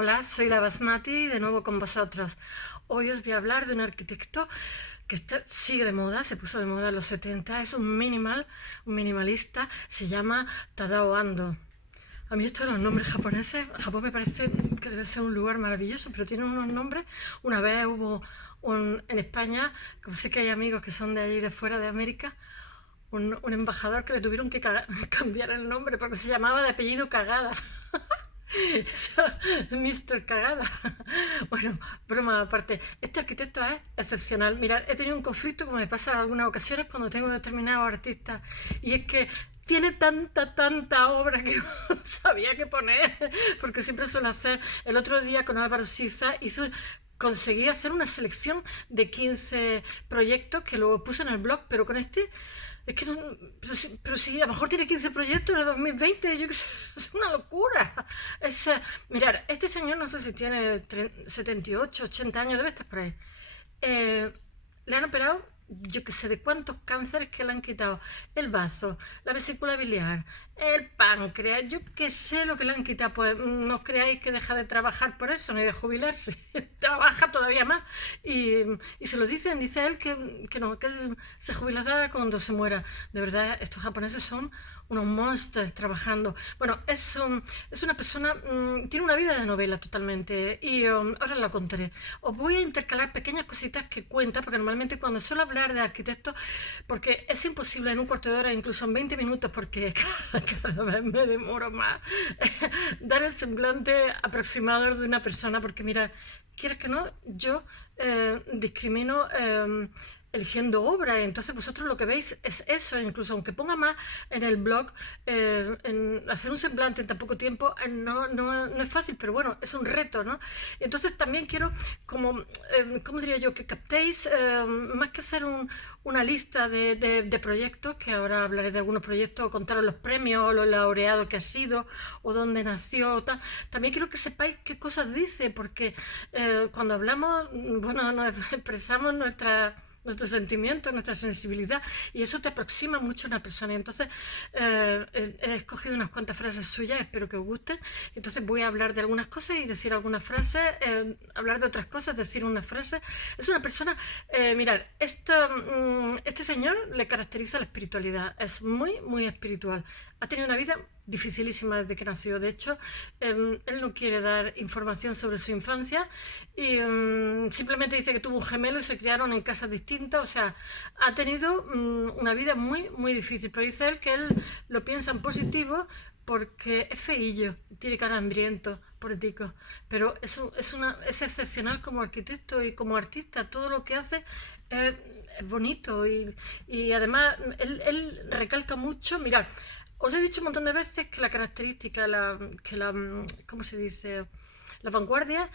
Hola, soy la Basmati, de nuevo con vosotros. Hoy os voy a hablar de un arquitecto que sigue de moda, se puso de moda en los 70, es un minimalista, se llama Tadao Ando. A mí esto de los nombres japoneses, Japón me parece que debe ser un lugar maravilloso, pero tienen unos nombres. Una vez hubo en España, como sé que hay amigos que son de allí, de fuera de América, un embajador que le tuvieron que cambiar el nombre porque se llamaba de apellido Cagada. Mr. Cagada. Bueno, broma aparte. Este arquitecto es excepcional. Mirad, he tenido un conflicto, como me pasa en algunas ocasiones cuando tengo determinados artistas, y es que tiene tanta obra que no sabía qué poner, porque siempre suelo hacer. El otro día con Álvaro Siza conseguí hacer una selección de 15 proyectos que luego puse en el blog, pero con este es que no, pero si a lo mejor tiene 15 proyectos en el 2020, yo qué sé, es una locura. Mirar, este señor no sé si tiene 78, 80 años, debe estar por ahí. Le han operado, yo que sé de cuántos cánceres que le han quitado. El vaso, la vesícula biliar, el páncreas, yo que sé lo que le han quitado. Pues no os creáis que deja de trabajar por eso, ni de jubilarse. Trabaja todavía más. Y se lo dicen, dice él que no, que él se jubilará cuando se muera. De verdad, estos japoneses son unos monsters trabajando. Bueno, es una persona, tiene una vida de novela totalmente, y ahora la contaré. Os voy a intercalar pequeñas cositas que cuenta, porque normalmente cuando suelo hablar de arquitectos, porque es imposible en un cuarto de hora, incluso en 20 minutos, porque cada vez me demoro más, dar el semblante aproximado de una persona, porque mira, quieres que no, yo discrimino eligiendo obra, entonces vosotros lo que veis es eso, incluso aunque ponga más en el blog, en hacer un semblante en tan poco tiempo no es fácil, pero bueno, es un reto, ¿no? Entonces también quiero, ¿cómo diría yo? Que captéis, más que hacer una lista de proyectos, que ahora hablaré de algunos proyectos, o contaros los premios, o lo laureado que ha sido, o dónde nació, tal. También quiero que sepáis qué cosas dice, porque cuando hablamos, bueno, nos expresamos nuestros sentimientos, nuestra sensibilidad, y eso te aproxima mucho a una persona. Y entonces he escogido unas cuantas frases suyas, espero que os gusten. Entonces voy a hablar de algunas cosas y decir algunas frases, hablar de otras cosas, decir unas frases. Es una persona, mirad, este señor le caracteriza la espiritualidad, es muy espiritual. Ha tenido una vida dificilísima desde que nació. De hecho, él no quiere dar información sobre su infancia, y simplemente dice que tuvo un gemelo y se criaron en casas distintas. O sea, ha tenido una vida muy difícil, pero dice él que él lo piensa en positivo porque es feillo, tiene cara hambriento, político, pero es excepcional como arquitecto y como artista. Todo lo que hace es bonito, y además él recalca mucho. Mirad, os he dicho un montón de veces que la característica, ¿cómo se dice? Las vanguardias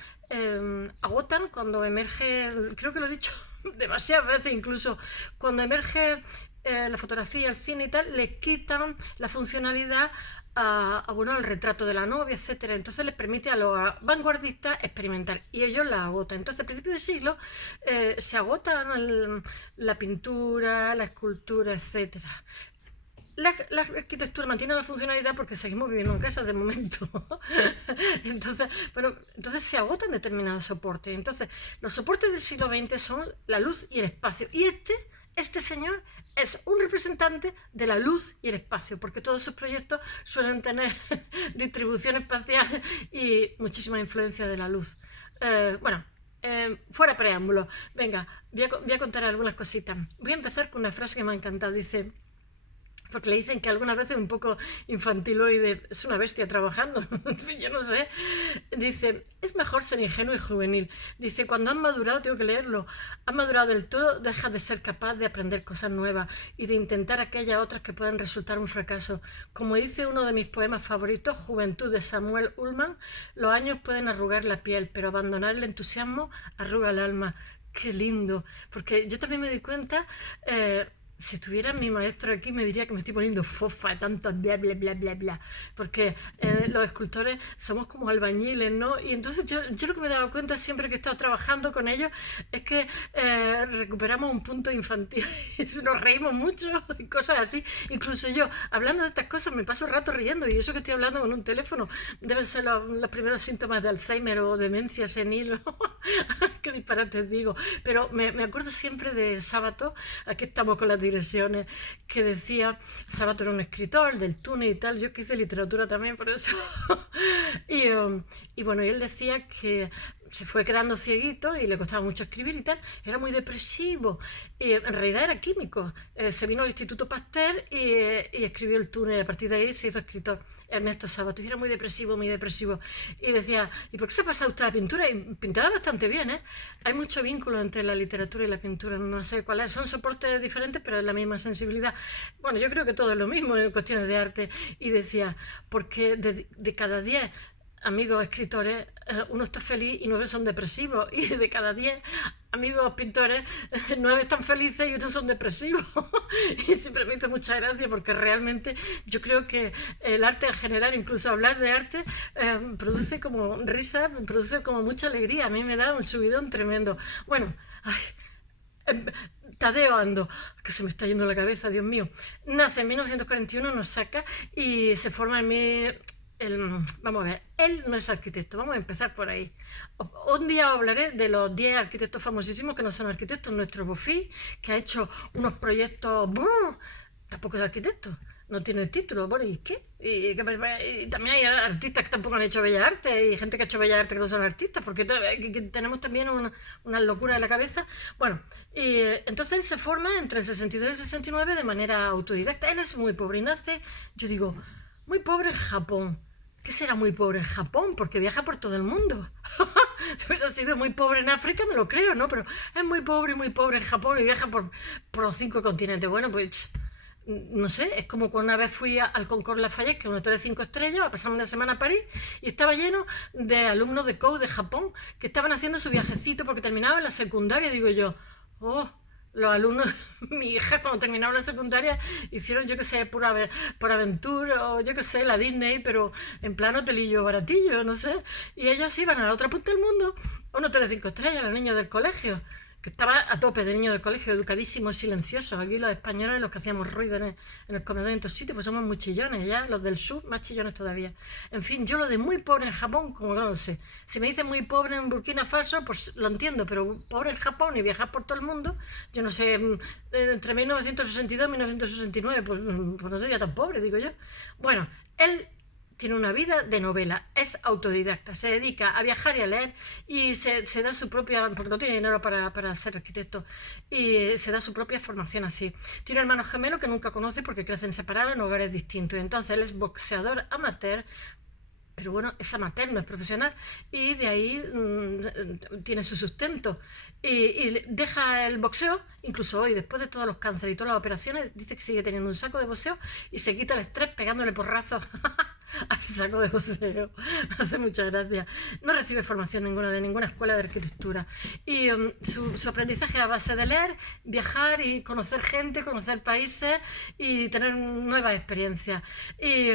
agotan cuando emerge, creo que lo he dicho demasiadas veces incluso, cuando emerge la fotografía, el cine y tal, le quitan la funcionalidad bueno, al retrato de la novia, etcétera. Entonces les permite a los vanguardistas experimentar, y ellos la agotan. Entonces, a principios del siglo se agotan la pintura, la escultura, etcétera. La arquitectura mantiene la funcionalidad porque seguimos viviendo en casa de momento. Entonces se agotan determinados soportes. Entonces, los soportes del siglo XX son la luz y el espacio. Y este señor es un representante de la luz y el espacio, porque todos sus proyectos suelen tener distribución espacial y muchísima influencia de la luz. Bueno, fuera preámbulo. Venga, voy a contar algunas cositas. Voy a empezar con una frase que me ha encantado. Dice, porque le dicen que algunas veces un poco infantiloide, es una bestia trabajando, yo no sé. Dice, es mejor ser ingenuo y juvenil. Dice, cuando has madurado, tengo que leerlo, has madurado del todo, dejas de ser capaz de aprender cosas nuevas y de intentar aquellas otras que pueden resultar un fracaso. Como dice uno de mis poemas favoritos, Juventud, de Samuel Ullman, los años pueden arrugar la piel, pero abandonar el entusiasmo arruga el alma. Qué lindo, porque yo también me di cuenta, si estuviera mi maestro aquí me diría que me estoy poniendo fofa de tanto bla, bla, bla, bla, bla. Porque los escultores somos como albañiles, ¿no? Y entonces yo lo que me he dado cuenta siempre que he estado trabajando con ellos es que recuperamos un punto infantil. Nos reímos mucho y cosas así. Incluso yo, hablando de estas cosas, me paso el rato riendo y eso que estoy hablando con un teléfono deben ser los primeros síntomas de Alzheimer o demencia senil. Qué disparates digo. Pero me acuerdo siempre de Sábato, aquí estamos con las direcciones, que decía, Sábato era un escritor del túnel y tal, yo que hice literatura también por eso. y bueno, y él decía que se fue quedando cieguito y le costaba mucho escribir y tal, era muy depresivo, y en realidad era químico, se vino al Instituto Pasteur y escribió el túnel, a partir de ahí se hizo escritor. Ernesto Sábato, y era muy depresivo, y decía, ¿y por qué se ha pasado usted a la pintura? Y pintaba bastante bien, ¿eh? Hay mucho vínculo entre la literatura y la pintura, no sé cuál es, son soportes diferentes, pero es la misma sensibilidad. Bueno, yo creo que todo es lo mismo en cuestiones de arte, y decía, porque de cada 10 amigos escritores, uno está feliz y 9 son depresivos, y de cada 10 amigos pintores, 9 están felices y 1 son depresivos. Y siempre me hizo mucha gracia porque realmente yo creo que el arte en general, incluso hablar de arte, produce como risa, produce como mucha alegría. A mí me da un subidón tremendo. Bueno, ay, Tadeo Ando, que se me está yendo la cabeza, Dios mío. Nace en 1941 en Osaka y se forma vamos a ver, él no es arquitecto, vamos a empezar por ahí. Un día hablaré de los 10 arquitectos famosísimos que no son arquitectos. Nuestro Bofill, que ha hecho unos proyectos, tampoco es arquitecto, no tiene el título, bueno, ¿y qué? Y también hay artistas que tampoco han hecho bellas artes y gente que ha hecho bellas artes que no son artistas, porque tenemos también una locura de la cabeza. Bueno, y entonces él se forma entre el 62 y el 69 de manera autodidacta. Él es muy pobre y nace, yo digo, muy pobre en Japón. ¿Qué será muy pobre en Japón? Porque viaja por todo el mundo. Si hubiera sido muy pobre en África, me lo creo, ¿no? Pero es muy pobre en Japón y viaja por los 5 continentes. Bueno, pues no sé, es como cuando una vez fui al Concours Lafayette, que es un hotel de 5 estrellas, a pasar una semana a París, y estaba lleno de alumnos de COU de Japón que estaban haciendo su viajecito porque terminaban la secundaria. Digo yo, oh, los alumnos, mi hija cuando terminaba la secundaria hicieron, yo que sé, por aventura o yo que sé, la Disney, pero en plan hotelillo baratillo, no sé. Y ellos iban a la otra punta del mundo, a un hotel de 5 estrellas, los niños del colegio, que estaba a tope de niños del colegio, educadísimos, silenciosos. Aquí los españoles, los que hacíamos ruido en el comedor y en todos sitios, pues somos muy chillones, ya, los del sur, más chillones todavía. En fin, yo lo de muy pobre en Japón, como no lo sé. Si me dicen muy pobre en Burkina Faso, pues lo entiendo, pero pobre en Japón y viajar por todo el mundo, yo no sé, entre 1962 y 1969, pues no sería tan pobre, digo yo. Bueno, él tiene una vida de novela, es autodidacta, se dedica a viajar y a leer y se da su propia, porque no tiene dinero para ser arquitecto, y se da su propia formación así. Tiene hermanos gemelos que nunca conoce porque crecen separados en hogares distintos. Entonces él es boxeador amateur, pero bueno, es amateur, no es profesional, y de ahí tiene su sustento. Y deja el boxeo, incluso hoy, después de todos los cánceres y todas las operaciones, dice que sigue teniendo un saco de boxeo y se quita el estrés pegándole porrazos al saco de boxeo. Me hace mucha gracia. No recibe formación ninguna de ninguna escuela de arquitectura. Y su aprendizaje a base de leer, viajar y conocer gente, conocer países y tener nuevas experiencias. Y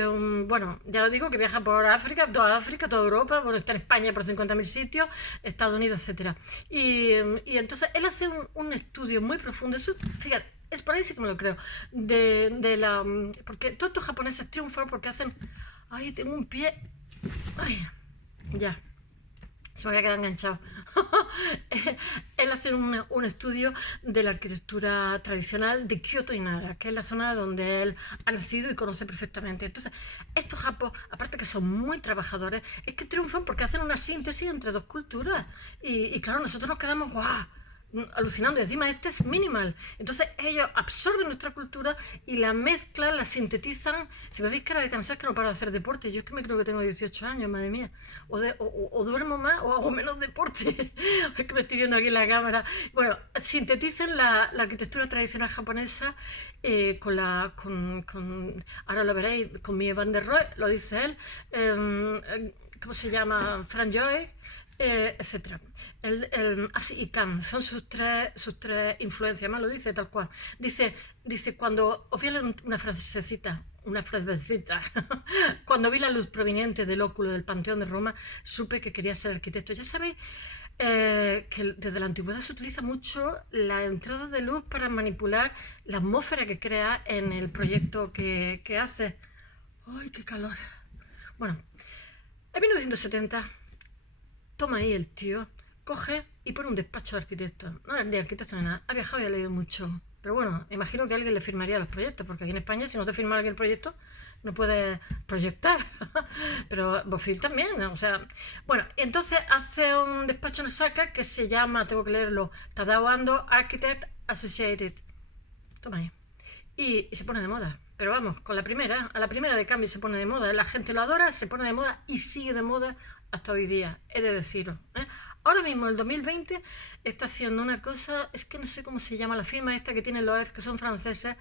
bueno, ya os digo que viaja por África, toda Europa, bueno, está en España por 50.000 sitios, Estados Unidos, etc. Y entonces él hace un estudio muy profundo. Eso, fíjate, es por ahí sí que me lo creo. Porque todos estos japoneses triunfan porque hacen. Ay, tengo un pie. Ay, ya. Se me había quedado enganchado. Él hace un estudio de la arquitectura tradicional de Kioto y Nara, que es la zona donde él ha nacido y conoce perfectamente. Entonces, estos japos, aparte que son muy trabajadores, es que triunfan porque hacen una síntesis entre dos culturas. Y claro, nosotros nos quedamos, ¡guau!, alucinando. Y encima este es minimal. Entonces ellos absorben nuestra cultura y la mezclan, la sintetizan. Si me veis cara de cansar, que no paro de hacer deporte. Yo es que me creo que tengo 18 años, madre mía. O duermo más o hago menos deporte. Es que me estoy viendo aquí en la cámara. Bueno, sintetizan la arquitectura tradicional japonesa ahora lo veréis, con Mies van der Rohe, lo dice él, ¿cómo se llama? Frank Joy, etc. Y Kant son sus tres influencias, más lo dice tal cual. Dice, dice, cuando os voy a leer una frasecita, cuando vi la luz proveniente del óculo del Panteón de Roma, supe que quería ser arquitecto. Ya sabéis que desde la antigüedad se utiliza mucho la entrada de luz para manipular la atmósfera que crea en el proyecto que hace. ¡Ay, qué calor! Bueno, en 1970, toma ahí el tío, coge y pone un despacho de arquitecto. No era de arquitecto ni nada, ha viajado y ha leído mucho. Pero bueno, imagino que alguien le firmaría los proyectos, porque aquí en España, si no te firma alguien el proyecto, no puedes proyectar. Pero Bofill también, ¿no? O sea, bueno, entonces hace un despacho en Osaka que se llama, tengo que leerlo, Tadao Ando Architect Associated. Toma ahí. Y se pone de moda. Pero vamos, a la primera de cambio se pone de moda. La gente lo adora, se pone de moda y sigue de moda hasta hoy día, he de deciros. Ahora mismo, el 2020, está haciendo una cosa, es que no sé cómo se llama la firma esta que tiene los F, que son franceses,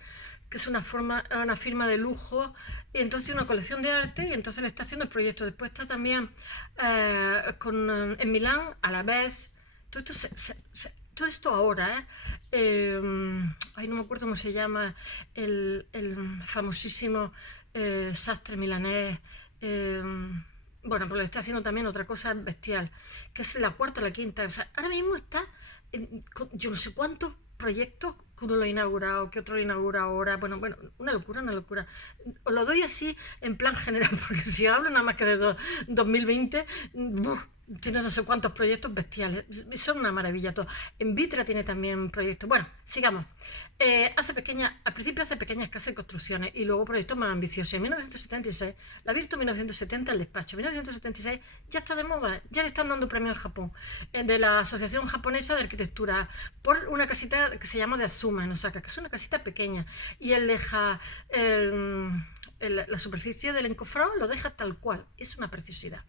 que es una firma de lujo, y entonces tiene una colección de arte, y entonces le está haciendo el proyecto. Después está también en Milán, a la vez. Todo esto ahora, ay, no me acuerdo cómo se llama, el famosísimo sastre milanés. Bueno, pues le está haciendo también otra cosa bestial, que es la cuarta o la quinta. O sea, ahora mismo está yo no sé cuántos proyectos, que uno lo ha inaugurado, que otro lo inaugura ahora. Bueno, una locura, una locura. Os lo doy así en plan general, porque si hablo nada más que de 2020, tiene no sé cuántos proyectos bestiales. Son una maravilla todo. En Vitra tiene también proyectos. Bueno, sigamos. Al principio hace pequeñas casas y construcciones y luego proyectos más ambiciosos. En 1976, la Virtu 1970 el despacho. En 1976 ya está de moda, ya le están dando premios en Japón, de la Asociación Japonesa de Arquitectura, por una casita que se llama de Azuma en Osaka, que es una casita pequeña, y él deja la superficie del encofrado, lo deja tal cual, es una preciosidad.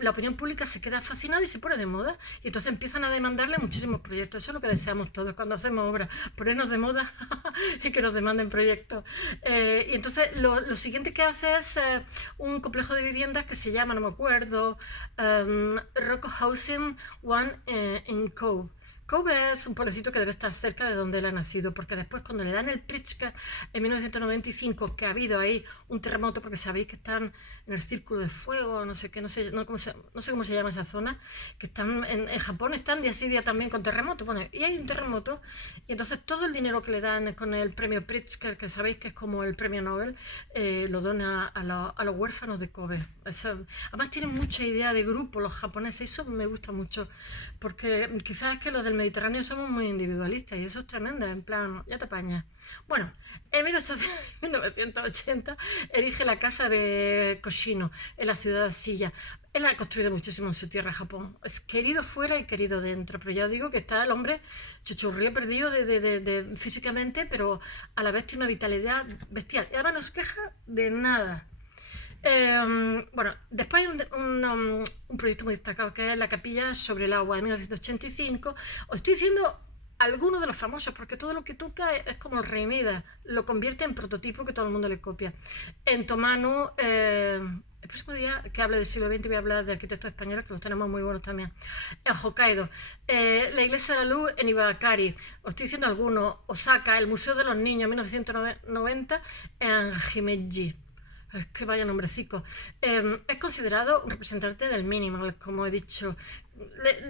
La opinión pública se queda fascinada y se pone de moda, y entonces empiezan a demandarle muchísimos proyectos. Eso es lo que deseamos todos cuando hacemos obras, ponernos de moda y que nos demanden proyectos. Y entonces lo siguiente que hace es un complejo de viviendas que se llama, no me acuerdo, Rocco Housing One in Cove. Cove es un pueblecito que debe estar cerca de donde él ha nacido, porque después cuando le dan el Pritzker en 1995, que ha habido ahí un terremoto, porque sabéis que están en el círculo de fuego, no sé qué, no sé cómo se llama esa zona, que están en Japón, están día sí día también con terremotos. Bueno, y hay un terremoto, y entonces todo el dinero que le dan con el premio Pritzker, que sabéis que es como el premio Nobel, lo dona a los huérfanos de Kobe. Además tienen mucha idea de grupo los japoneses, y eso me gusta mucho, porque quizás es que los del Mediterráneo somos muy individualistas y eso es tremendo, en plan, ya te apañas. Bueno, en 1980 erige la casa de Koshino en la ciudad de Silla. Él ha construido muchísimo en su tierra, Japón. Es querido fuera y querido dentro, pero ya digo que está el hombre chuchurrío perdido físicamente, pero a la vez tiene una vitalidad bestial. Y además no se queja de nada. Bueno, después hay un proyecto muy destacado que es la Capilla sobre el Agua de 1985. Os estoy diciendo algunos de los famosos, porque todo lo que toca es como el Rey Midas, lo convierte en prototipo que todo el mundo le copia. En Tomano, el próximo día que hable del siglo XX voy a hablar de arquitectos españoles, que los tenemos muy buenos también. En Hokkaido, la Iglesia de la Luz en Ibaraki, os estoy diciendo algunos. Osaka, el Museo de los Niños, 1990, en Himeji. Es que vaya nombrecico. Es considerado un representante del minimal, como he dicho.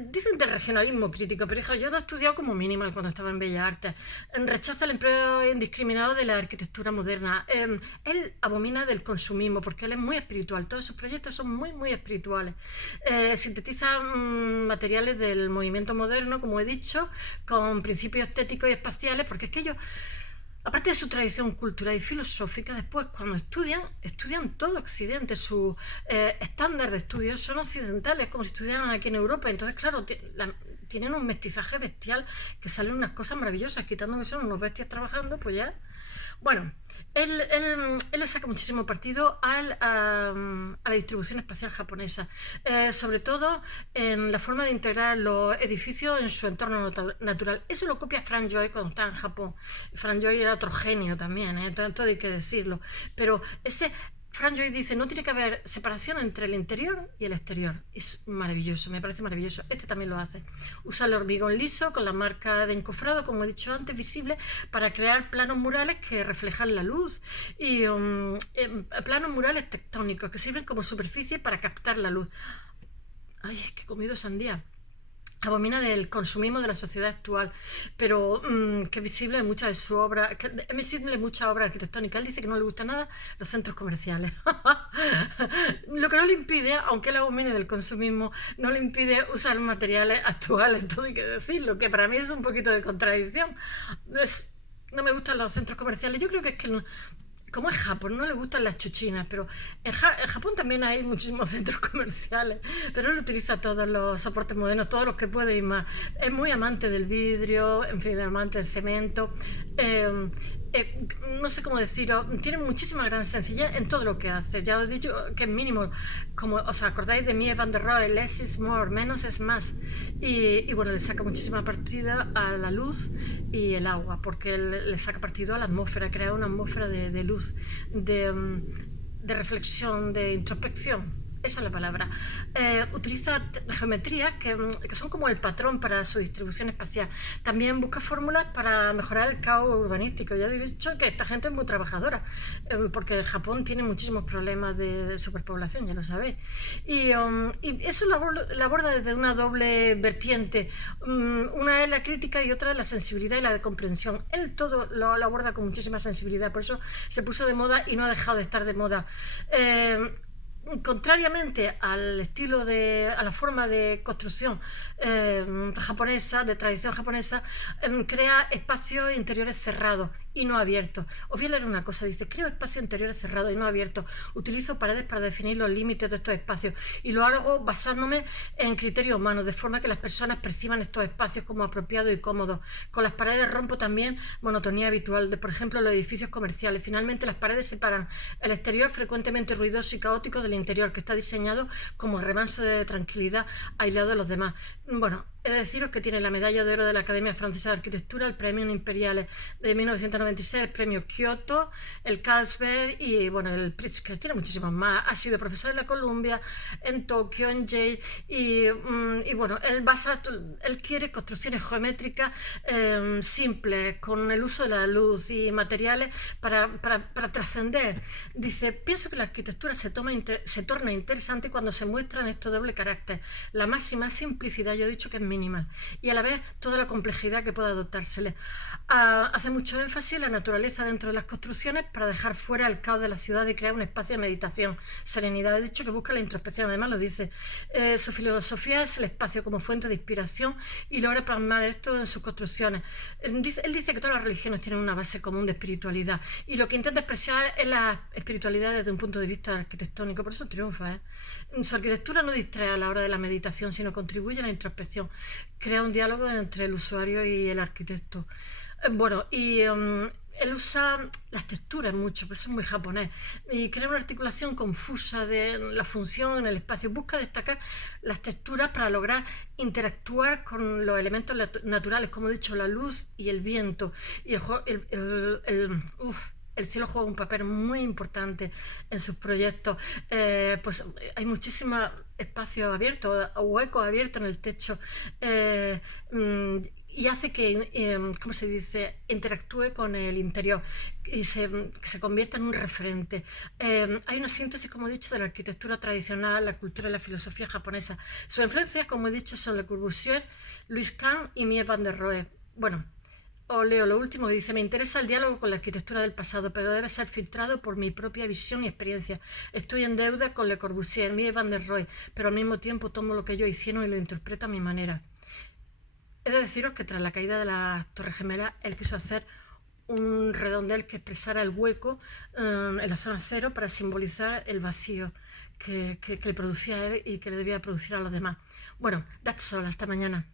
Dicen del regionalismo crítico, pero hija, yo lo he estudiado como minimal cuando estaba en Bellas Artes. Rechaza el empleo indiscriminado de la arquitectura moderna. Él abomina del consumismo porque él es muy espiritual. Todos sus proyectos son muy, muy espirituales. Sintetiza materiales del movimiento moderno, como he dicho, con principios estéticos y espaciales, porque es que ellos, aparte de su tradición cultural y filosófica, después cuando estudian todo Occidente. Sus estándares de estudio son occidentales, como si estudiaran aquí en Europa. Entonces, claro, tienen un mestizaje bestial, que salen unas cosas maravillosas, quitando que son unos bestias trabajando, pues ya. Bueno, él le saca muchísimo partido a la distribución espacial japonesa, sobre todo en la forma de integrar los edificios en su entorno natural. Eso lo copia Frank Joy cuando estaba en Japón. Frank Joy era otro genio también, todo hay que decirlo. Pero Frank Joy dice, no tiene que haber separación entre el interior y el exterior. Es maravilloso, me parece maravilloso. Este también lo hace. Usa el hormigón liso con la marca de encofrado, como he dicho antes, visible, para crear planos murales que reflejan la luz. Y planos murales tectónicos que sirven como superficie para captar la luz. Ay, es que he comido sandía. Abomina del consumismo de la sociedad actual, pero que es visible en muchas de sus obras, que es visible en muchas obras arquitectónicas. Él dice que no le gusta nada los centros comerciales. Lo que no le impide, aunque él abomine del consumismo, no le impide usar materiales actuales, todo hay que decirlo, que para mí es un poquito de contradicción. No me gustan los centros comerciales. Yo creo que es que como es Japón, no le gustan las chuchinas, pero en Japón también hay muchísimos centros comerciales, pero él utiliza todos los soportes modernos, todos los que puede y más. Es muy amante del vidrio, en fin, amante del cemento. No sé cómo decirlo, tiene muchísima gran sencillez en todo lo que hace. Ya os he dicho que es mínimo, como os acordáis de Mies van der Rohe, less is more, menos es más. Y bueno, le saca muchísima partida a la luz y el agua, porque él le saca partido a la atmósfera, crea una atmósfera de luz, de reflexión, de introspección. Esa es la palabra. Utiliza geometrías que son como el patrón para su distribución espacial. También busca fórmulas para mejorar el caos urbanístico. Ya he dicho que esta gente es muy trabajadora, porque Japón tiene muchísimos problemas de superpoblación, ya lo sabéis. Y eso lo aborda desde una doble vertiente. Una es la crítica y otra es la sensibilidad y la comprensión. Él todo lo aborda con muchísima sensibilidad, por eso se puso de moda y no ha dejado de estar de moda. Contrariamente al estilo a la forma de construcción japonesa, de tradición japonesa, crea espacios interiores cerrados y no abiertos. Os voy a leer una cosa, dice, creo espacios interiores cerrados y no abiertos, utilizo paredes para definir los límites de estos espacios y lo hago basándome en criterios humanos, de forma que las personas perciban estos espacios como apropiados y cómodos. Con las paredes rompo también monotonía habitual de, por ejemplo, los edificios comerciales. Finalmente, las paredes separan el exterior frecuentemente ruidoso y caótico del interior, que está diseñado como remanso de tranquilidad aislado de los demás. Bueno, he de deciros que tiene la medalla de oro de la Academia Francesa de Arquitectura, el premio Imperiale de 1996, el premio Kyoto, el Carlsberg y bueno, el Pritzker, tiene muchísimos más. Ha sido profesor en la Columbia, en Tokio, en Yale y bueno, él quiere construcciones geométricas simples, con el uso de la luz y materiales para trascender. Dice, pienso que la arquitectura se torna interesante cuando se muestra en este doble carácter, la máxima simplicidad, yo he dicho que es minimal, y a la vez toda la complejidad que pueda adoptársele. Hace mucho énfasis en la naturaleza dentro de las construcciones para dejar fuera el caos de la ciudad y crear un espacio de meditación, serenidad. He dicho que busca la introspección, además lo dice. Su filosofía es el espacio como fuente de inspiración y logra plasmar esto en sus construcciones. Él dice que todas las religiones tienen una base común de espiritualidad y lo que intenta expresar es la espiritualidad desde un punto de vista arquitectónico, por eso triunfa. Su arquitectura no distrae a la hora de la meditación, sino contribuye a la introspección, crea un diálogo entre el usuario y el arquitecto. Bueno, y él usa las texturas mucho, pues es muy japonés, y crea una articulación confusa de la función en el espacio. Busca destacar las texturas para lograr interactuar con los elementos naturales, como he dicho, la luz y el viento. Y el cielo juega un papel muy importante en sus proyectos. Pues hay muchísimos espacios abiertos o huecos abiertos en el techo. Y hace que, ¿cómo se dice?, interactúe con el interior y se convierta en un referente. Hay una síntesis, como he dicho, de la arquitectura tradicional, la cultura y la filosofía japonesa. Sus influencias, como he dicho, son Le Corbusier, Louis Kahn y Mies van der Rohe. Bueno, os leo lo último que dice, me interesa el diálogo con la arquitectura del pasado, pero debe ser filtrado por mi propia visión y experiencia. Estoy en deuda con Le Corbusier, Mies van der Rohe, pero al mismo tiempo tomo lo que ellos hicieron y lo interpreto a mi manera. He de deciros que tras la caída de las Torres Gemelas, él quiso hacer un redondel que expresara el hueco en la zona cero para simbolizar el vacío que le producía a él y que le debía producir a los demás. Bueno, that's all, hasta mañana.